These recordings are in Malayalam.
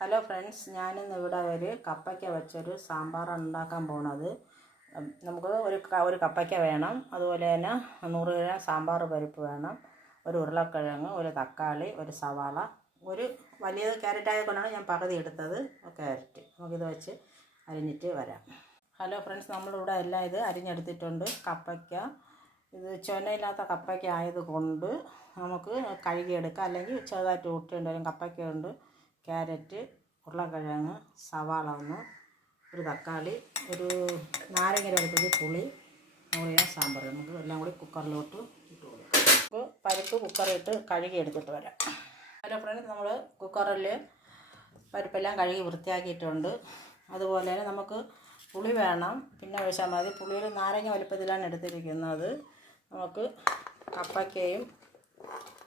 ഹലോ ഫ്രണ്ട്സ് ഞാനിന്ന് ഇവിടെ ഒരു കപ്പയ്ക്ക വെച്ചൊരു സാമ്പാറാണ് ഉണ്ടാക്കാൻ പോണത് നമുക്ക് ഒരു ഒരു കപ്പയ്ക്ക വേണം. അതുപോലെ തന്നെ നൂറ് ഗ്രാം സാമ്പാർ പരിപ്പ് വേണം ഒരു ഉരുളക്കിഴങ്ങ് ഒരു തക്കാളി ഒരു സവാള ഒരു വലിയ ക്യാരറ്റ് ആയതുകൊണ്ടാണ് ഞാൻ പകുതി എടുത്തത്. ക്യാരറ്റ്. നമുക്കിത് വെച്ച് അരിഞ്ഞിട്ട് വരാം. ഹലോ ഫ്രണ്ട്സ് നമ്മളിവിടെ എല്ലാം ഇത് അരിഞ്ഞെടുത്തിട്ടുണ്ട്. കപ്പയ്ക്ക. ഇത് ചൊനയില്ലാത്ത കപ്പയ്ക്ക ആയതുകൊണ്ട് നമുക്ക് കഴുകിയെടുക്കാം. അല്ലെങ്കിൽ ചെറുതായിട്ട് അല്ലെങ്കിൽ കപ്പയ്ക്ക ഉണ്ട്. ക്യാരറ്റ് ഉരുളക്കിഴങ്ങ് സവാള ഒന്ന് ഒരു തക്കാളി ഒരു നാരങ്ങയുടെ അടുത്തത് പുളി നൂറ് ഗ്രാം സാമ്പാർ. നമുക്ക് എല്ലാം കൂടി കുക്കറിലോട്ട് ഇട്ട് കൊടുക്കാം. നമുക്ക് പരിപ്പ് കുക്കറിട്ട് കഴുകി എടുത്തിട്ട് വരാം. ഹലോ ഫ്രണ്ട്സ് നമ്മൾ കുക്കറിൽ പരിപ്പെല്ലാം കഴുകി വൃത്തിയാക്കിയിട്ടുണ്ട്. അതുപോലെ തന്നെ നമുക്ക് പുളി വേണം. പിന്നെ ഒഴിച്ചാൽ മതി. പുളിയിൽ നാരങ്ങ വലുപ്പത്തിലാണ് എടുത്തിരിക്കുന്നത്. നമുക്ക് കപ്പയ്ക്കയും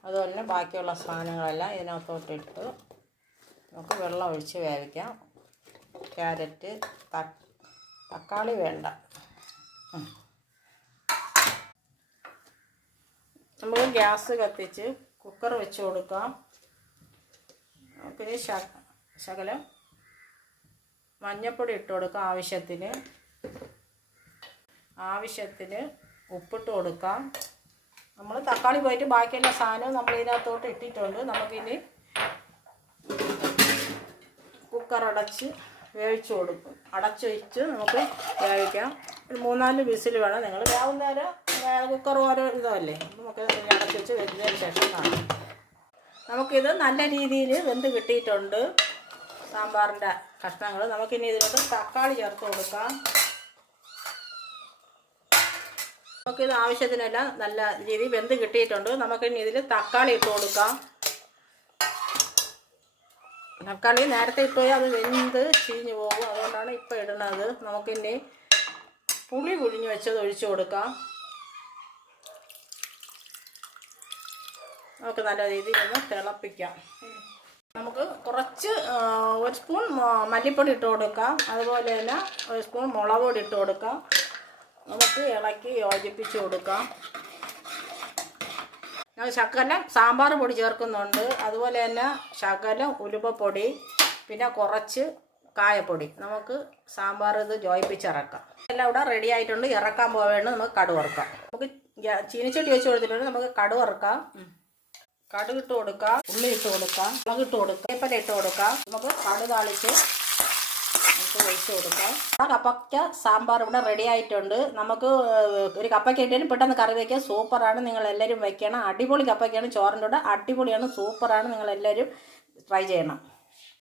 അതുപോലെ തന്നെ ബാക്കിയുള്ള സാധനങ്ങളെല്ലാം ഇതിനകത്തോട്ടിട്ട് നമുക്ക് വെള്ളം ഒഴിച്ച് വേവിക്കാം. ക്യാരറ്റ് തക്കാളി വേണ്ട. നമ്മൾ ഗ്യാസ് കത്തിച്ച് കുക്കർ വെച്ച് കൊടുക്കാം. പിന്നെ ശകലം മഞ്ഞൾപ്പൊടി ഇട്ട് കൊടുക്കാം ആവശ്യത്തിന്. ആവശ്യത്തിന് ഉപ്പിട്ട് കൊടുക്കാം. നമ്മൾ തക്കാളി പോയിട്ട് ബാക്കിയുള്ള സാധനവും നമ്മൾ ഇതിനകത്തോട്ട് ഇട്ടിട്ടുണ്ട്. നമുക്കിനി കുക്കർ അടച്ച് വേവിച്ചു കൊടുക്കും. അടച്ച് വെച്ച് നമുക്ക് വേവിക്കാം. ഒരു മൂന്നാൽ വിസിൽ വേണം. നിങ്ങൾ വേവുന്നേരം കുക്കർ ഓരോ ഇതല്ലേ? നമുക്ക് അടച്ച് വെച്ച് വെച്ചതിന് ശേഷം കാണാം. നമുക്കിത് നല്ല രീതിയിൽ വെന്ത് കിട്ടിയിട്ടുണ്ട്. സാമ്പാറിന്റെ കഷ്ണങ്ങൾ. നമുക്കിനി ഇതിലോട്ട് തക്കാളി ചേർത്ത് കൊടുക്കാം. നമുക്കിത് ആവശ്യത്തിനെല്ലാം നല്ല രീതിയിൽ വെന്ത് കിട്ടിയിട്ടുണ്ട്. നമുക്കിനി ഇതിൽ തക്കാളി ഇട്ട് കൊടുക്കാം. തക്കാളി നേരത്തെ ഇട്ടുപോയി അത് വെന്ത് ചീഞ്ഞ് പോകും. അതുകൊണ്ടാണ് ഇപ്പോൾ ഇടുന്നത്. നമുക്കിനി പുളി പുഴിഞ്ഞ് വെച്ചത് ഒഴിച്ചു കൊടുക്കാം. നമുക്ക് നല്ല രീതിയിൽ ഒന്ന് തിളപ്പിക്കാം. നമുക്ക് കുറച്ച് ഒരു സ്പൂൺ മല്ലിപ്പൊടി ഇട്ട് കൊടുക്കാം. അതുപോലെ തന്നെ ഒരു സ്പൂൺ മുളക് പൊടി ഇട്ട് കൊടുക്കാം. നമുക്ക് ഇളക്കി യോജിപ്പിച്ച് കൊടുക്കാം. ഞാൻ ശകലം സാമ്പാർ പൊടി ചേർക്കുന്നുണ്ട്. അതുപോലെ തന്നെ ശകലം ഉലുവപ്പൊടി പിന്നെ കുറച്ച് കായപ്പൊടി. നമുക്ക് സാമ്പാർ ഇത് ജോയിപ്പിച്ചിറക്കാം. എല്ലാം ഇവിടെ റെഡി ആയിട്ടുണ്ട്. ഇറക്കാൻ പോവേണ്ട നമുക്ക് കടുവറക്കാം നമുക്ക് ചീനിച്ചട്ടി വെച്ച് കൊടുത്തിട്ടുണ്ട്. നമുക്ക് കടു ഇറക്കാം കടുകിട്ട് കൊടുക്കാം. ഉള്ളി ഇട്ട് കൊടുക്കാം. മുളകിട്ട് കൊടുക്കാം. വേപ്പല ഇട്ട് കൊടുക്കാം. നമുക്ക് കടു താളിച്ച് നമുക്ക് ഒഴിച്ച് കൊടുക്കാം. ആ കപ്പയ്ക്ക സാമ്പാർ ഇവിടെ റെഡി ആയിട്ടുണ്ട്. നമുക്ക് ഒരു കപ്പയ്ക്ക ഇട്ടാലും പെട്ടെന്ന് കറി വെക്കാം സൂപ്പറാണ്. നിങ്ങൾ എല്ലാവരും വയ്ക്കണം അടിപൊളി കപ്പയ്ക്കാണ് ചോറിന്റെ കൂടെ. അടിപൊളിയാണ്. സൂപ്പറാണ്. നിങ്ങൾ എല്ലാവരും ട്രൈ ചെയ്യണം.